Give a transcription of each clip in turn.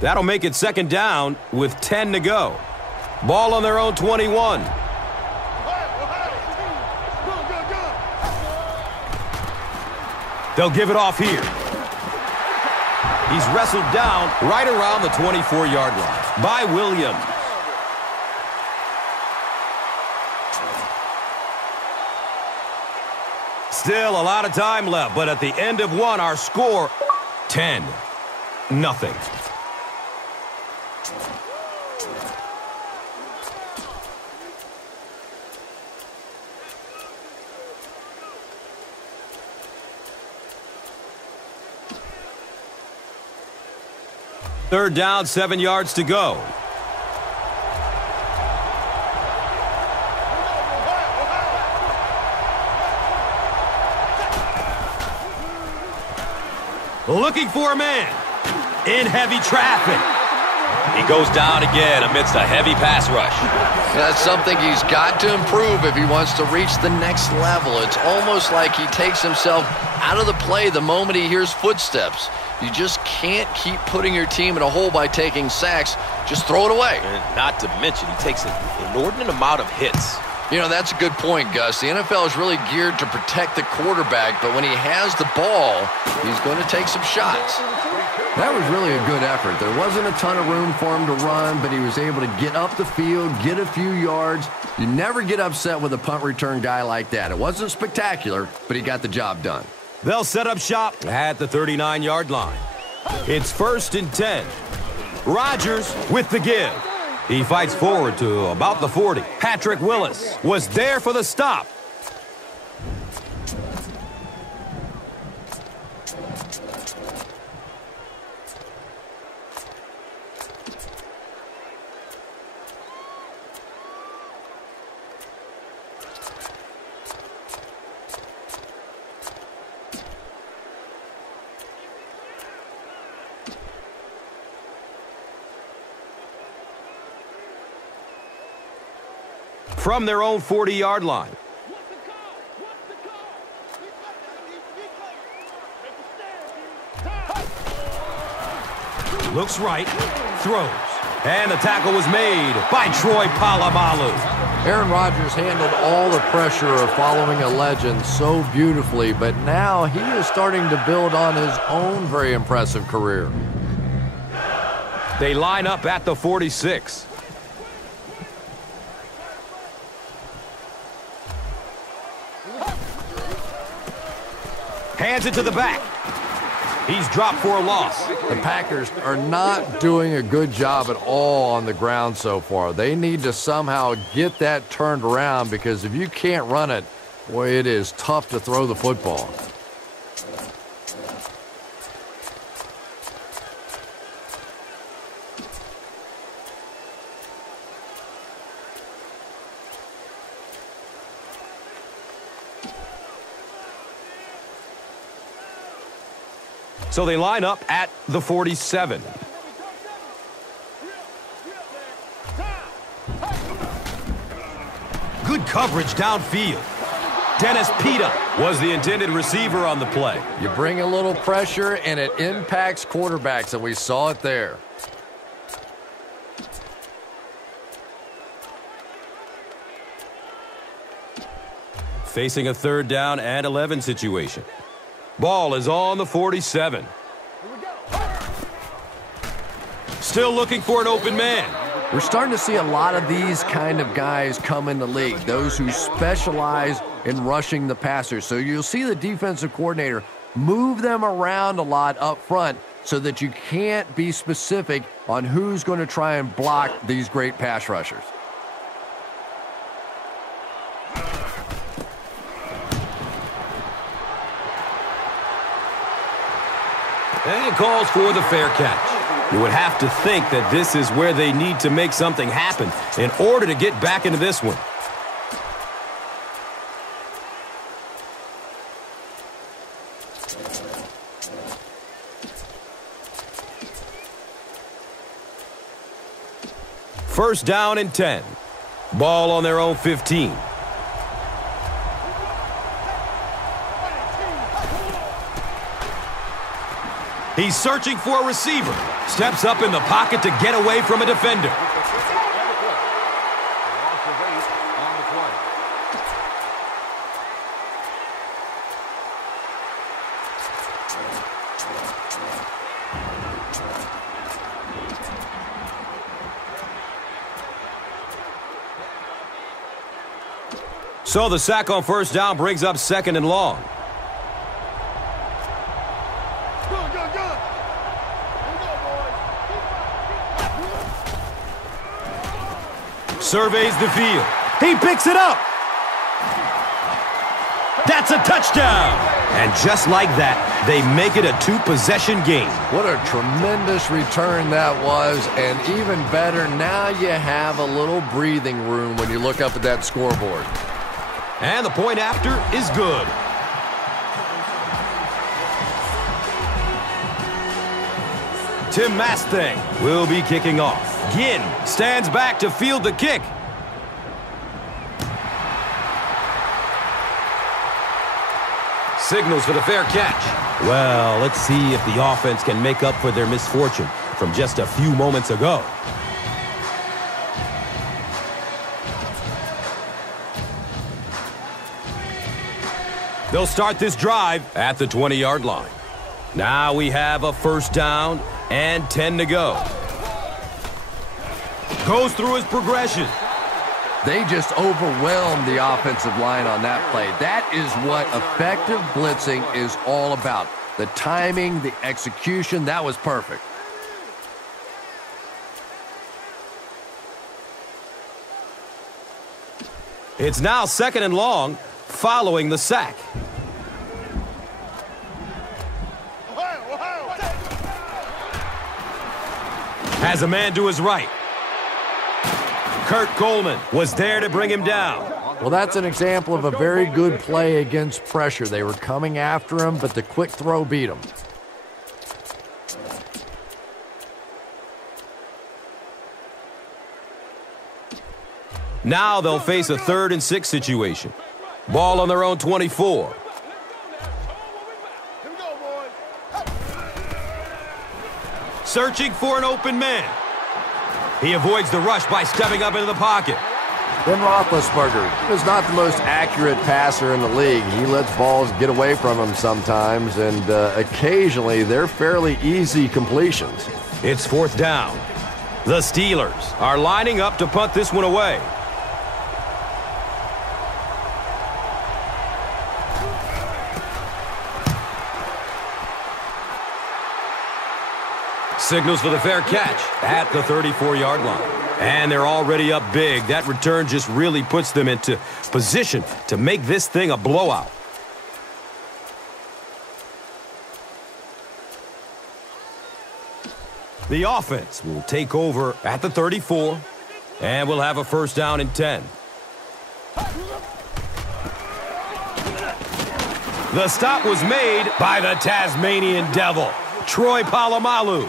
That'll make it second down with 10 to go. Ball on their own 21. They'll give it off here. He's wrestled down right around the 24-yard line by Williams. Still a lot of time left, but at the end of one, our score, 10-0. Third down, 7 yards to go. Looking for a man in heavy traffic. He goes down again amidst a heavy pass rush. That's something he's got to improve if he wants to reach the next level. It's almost like he takes himself out of the play the moment he hears footsteps. You just can't keep putting your team in a hole by taking sacks. Just throw it away. And not to mention, he takes an inordinate amount of hits. You know, that's a good point, Gus. The NFL is really geared to protect the quarterback, but when he has the ball, he's going to take some shots. That was really a good effort. There wasn't a ton of room for him to run, but he was able to get up the field, get a few yards. You never get upset with a punt return guy like that. It wasn't spectacular, but he got the job done. They'll set up shop at the 39-yard line. It's 1st and 10. Rodgers with the give. He fights forward to about the 40. Patrick Willis was there for the stop. From their own 40-yard line. Looks right, throws, and the tackle was made by Troy Polamalu. Aaron Rodgers handled all the pressure of following a legend so beautifully, but now he is starting to build on his own very impressive career. They line up at the 46. Hands it to the back. He's dropped for a loss. The Packers are not doing a good job at all on the ground so far. They need to somehow get that turned around, because if you can't run it, boy, it is tough to throw the football. So they line up at the 47. Good coverage downfield. Dennis Pita was the intended receiver on the play. You bring a little pressure, and it impacts quarterbacks, and we saw it there. Facing a 3rd down and 11 situation. Ball is on the 47. Still looking for an open man. We're starting to see a lot of these kind of guys come in the league, those who specialize in rushing the passer. So you'll see the defensive coordinator move them around a lot up front so that you can't be specific on who's going to try and block these great pass rushers. And it calls for the fair catch. You would have to think that this is where they need to make something happen in order to get back into this one. First down and 10. Ball on their own 15. He's searching for a receiver. Steps up in the pocket to get away from a defender. So the sack on first down brings up second and long. Surveys the field. He picks it up. That's a touchdown. And just like that, they make it a two-possession game. What a tremendous return that was, and even better, now you have a little breathing room when you look up at that scoreboard. And the point after is good. Tim Mastang will be kicking off. Ginn stands back to field the kick. Signals for the fair catch. Well, let's see if the offense can make up for their misfortune from just a few moments ago. They'll start this drive at the 20-yard line. Now we have a first down and 10 to go. Goes through his progression. They just overwhelmed the offensive line on that play. That is what effective blitzing is all about. The timing, the execution, that was perfect. It's now second and long following the sack. Has a man to his right. Kurt Coleman was there to bring him down. Well, that's an example of a very good play against pressure. They were coming after him, but the quick throw beat him. Now they'll face a 3rd and 6 situation. Ball on their own 24. Searching for an open man. He avoids the rush by stepping up into the pocket. Ben Roethlisberger is not the most accurate passer in the league. He lets balls get away from him sometimes, and occasionally they're fairly easy completions. It's fourth down. The Steelers are lining up to punt this one away. Signals for the fair catch at the 34-yard line. And they're already up big. That return just really puts them into position to make this thing a blowout. The offense will take over at the 34, and we'll have a first down and 10. The stop was made by the Tasmanian Devil, Troy Polamalu.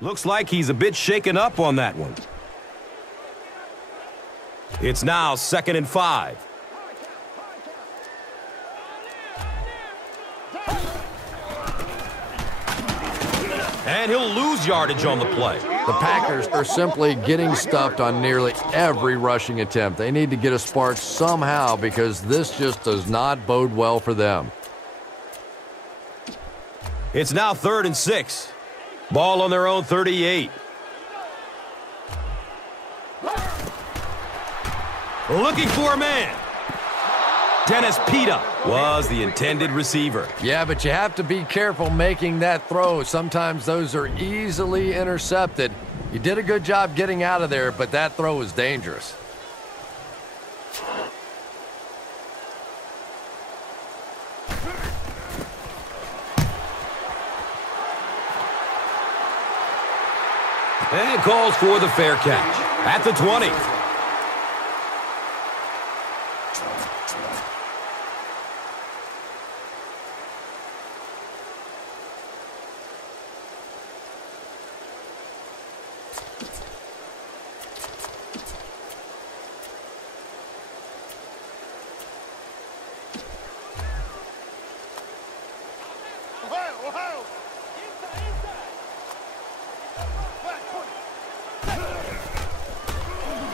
Looks like he's a bit shaken up on that one. It's now 2nd and 5. And he'll lose yardage on the play. The Packers are simply getting stuffed on nearly every rushing attempt. They need to get a spark somehow because this just does not bode well for them. It's now 3rd and 6. Ball on their own 38. Looking for a man. Dennis Pita was the intended receiver. Yeah, but you have to be careful making that throw. Sometimes those are easily intercepted. You did a good job getting out of there, but that throw was dangerous. And it calls for the fair catch at the 20.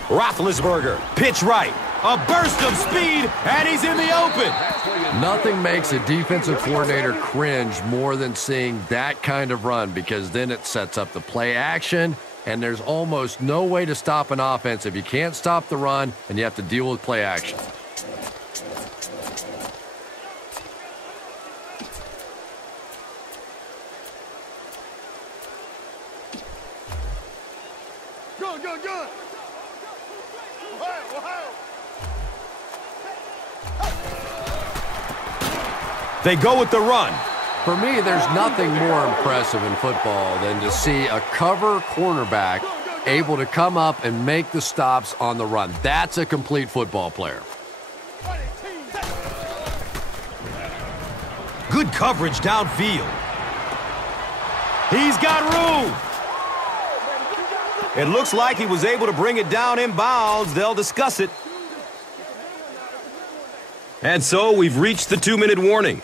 Roethlisberger, pitch right, a burst of speed, and he's in the open. Nothing makes a defensive coordinator cringe more than seeing that kind of run, because then it sets up the play action, and there's almost no way to stop an offense if you can't stop the run and you have to deal with play action. They go with the run. For me, there's nothing more impressive in football than to see a cover cornerback able to come up and make the stops on the run. That's a complete football player. Good coverage downfield. He's got room. It looks like he was able to bring it down in bounds. They'll discuss it. And so we've reached the 2-minute warning.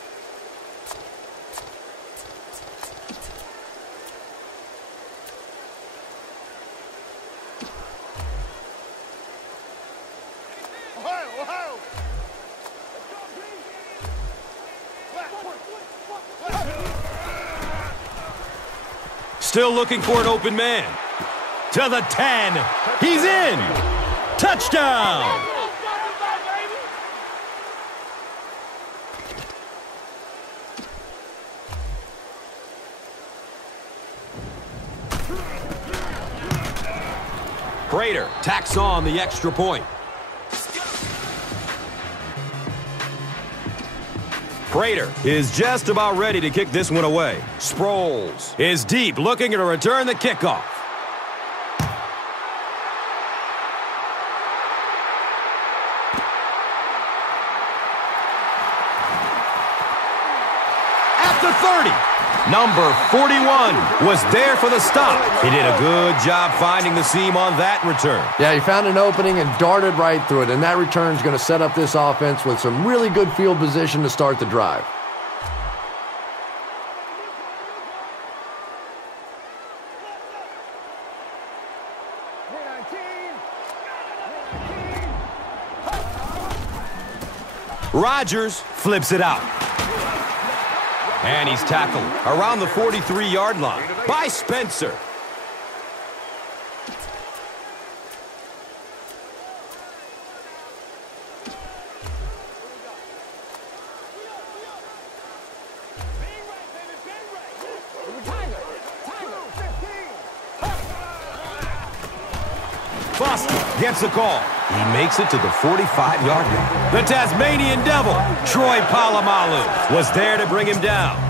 Still looking for an open man. To the 10. He's in. Touchdown. Prater tacks on the extra point. Prater is just about ready to kick this one away. Sproles is deep, looking to return the kickoff. At the 30. Number 41 was there for the stop. He did a good job finding the seam on that return. Yeah, he found an opening and darted right through it, and that return is going to set up this offense with some really good field position to start the drive. Rodgers flips it out. And he's tackled around the 43-yard line by Spencer. Foster gets the call. He makes it to the 45-yard line. The Tasmanian Devil, Troy Polamalu, was there to bring him down.